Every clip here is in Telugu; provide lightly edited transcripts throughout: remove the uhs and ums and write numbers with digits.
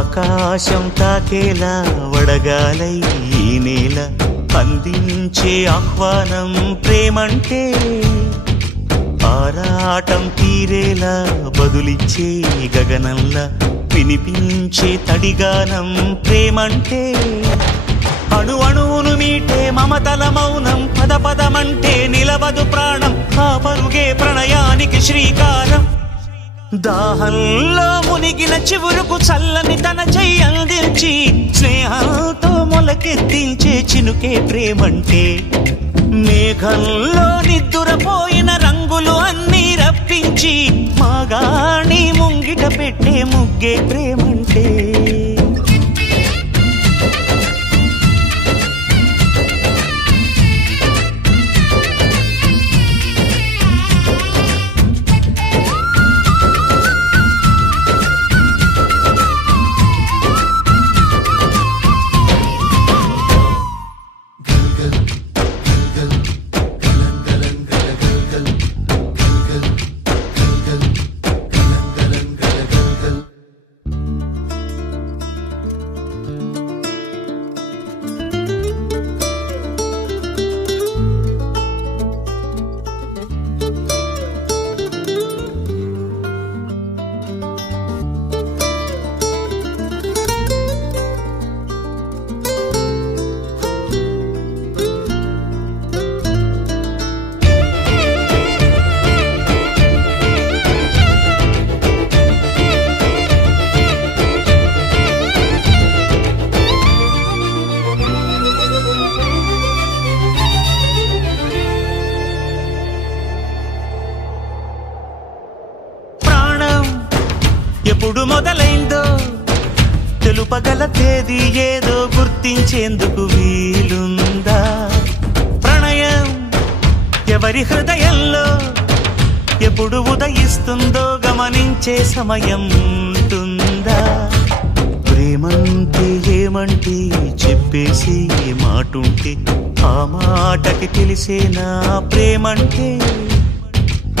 ఆకాశం తాకేలా వడగాలై ఈ నేల అందించే ఆహ్వానం ప్రేమంటే ఆరాటం తీరేలా బదులిచ్చే గగనంలా వినిపించే తడిగానం ప్రేమంటే అణు అణువును మీటే మమతల మౌనం పద పదమంటే నిలవదు ప్రాణం ఆ పరుగే ప్రణయానికి శ్రీకారం దాహంలో మునిగిన చివురుకు చల్లని తన చెయ్యి అందించి స్నేహంతో మొలకెత్తించే చినుకే ప్రేమంటే మేఘంలో నిద్దురపోయిన రంగులు అన్నీ రప్పించి మాగాణి ముంగిట పెట్టే ముగ్గే ప్రేమంటే ఎప్పుడు మొదలైందో తెలుపగల తేదీ ఏదో గుర్తించేందుకు వీలుందా ప్రణయం ఎవరి హృదయంలో ఎప్పుడు ఉదయిస్తుందో గమనించే సమయం ఉంటుందా ప్రేమంటే ఏమంటే చెప్పేసి మాటుంటే ఆ మాటకి తెలిసేనా ప్రేమంటే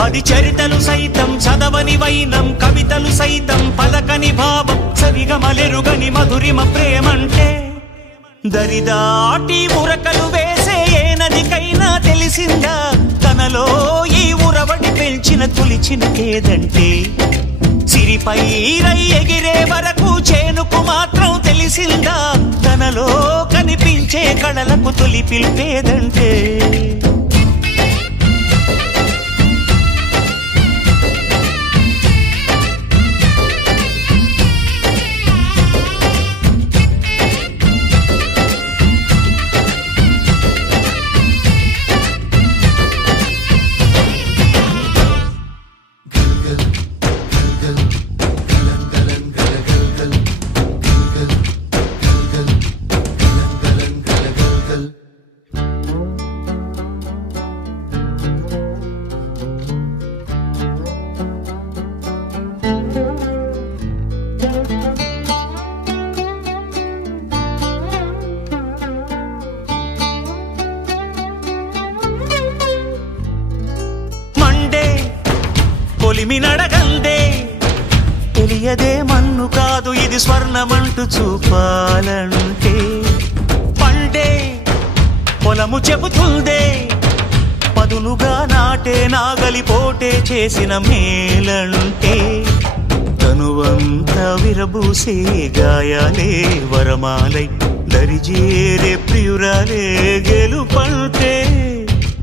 అది చరితలు సైతం చదవని వైనం కవితలు సైతం పలకని భావం సరిగమలెరుగని మధురిమ ప్రేమంటే దరిదాటి ఉరకలు వేసే ఏ నదికైనా తెలిసిందా తనలో ఈ ఉరవడి పెంచిన తులిచినకేదంటే సిరిపై రై ఎగిరే వరకు చేనుకు మాత్రం తెలిసిందా తనలో కనిపించే కళలకు తొలి పిలిపేదంటే కొలిమినడగందే తెలియదే మన్ను కాదు ఇది స్వర్ణమంటూ చూపాలంటే పండే పొలము చెబుతుందే పదునుగా నాటే నాగలి పోటే చేసిన మేలంటే తనువంతా విరబూసే గాయాలే వరమాలై దరిజేరే ప్రియురాలే గెలుపంటే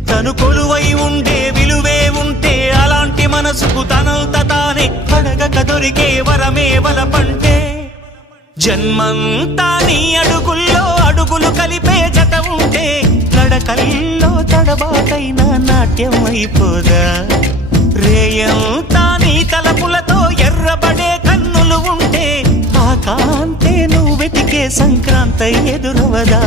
తను కొలువై ఉండే విలువే ఉంటే అలాంటి మనసుకు తనంత తానే అడగక దొరికే వరమే వలపంటే జన్మంతా నీ అడుగుల్లో అడుగులు కలిపే జత ఉంటే నడకల్లో తడబాటైన నాట్యం అయిపోదా రేయంతా నీ తలపులతో ఎర్రబడే కన్నులు ఉంటే ఆ కాంతే నువ్వు వెతికే సంక్రాంతి ఎదురవదా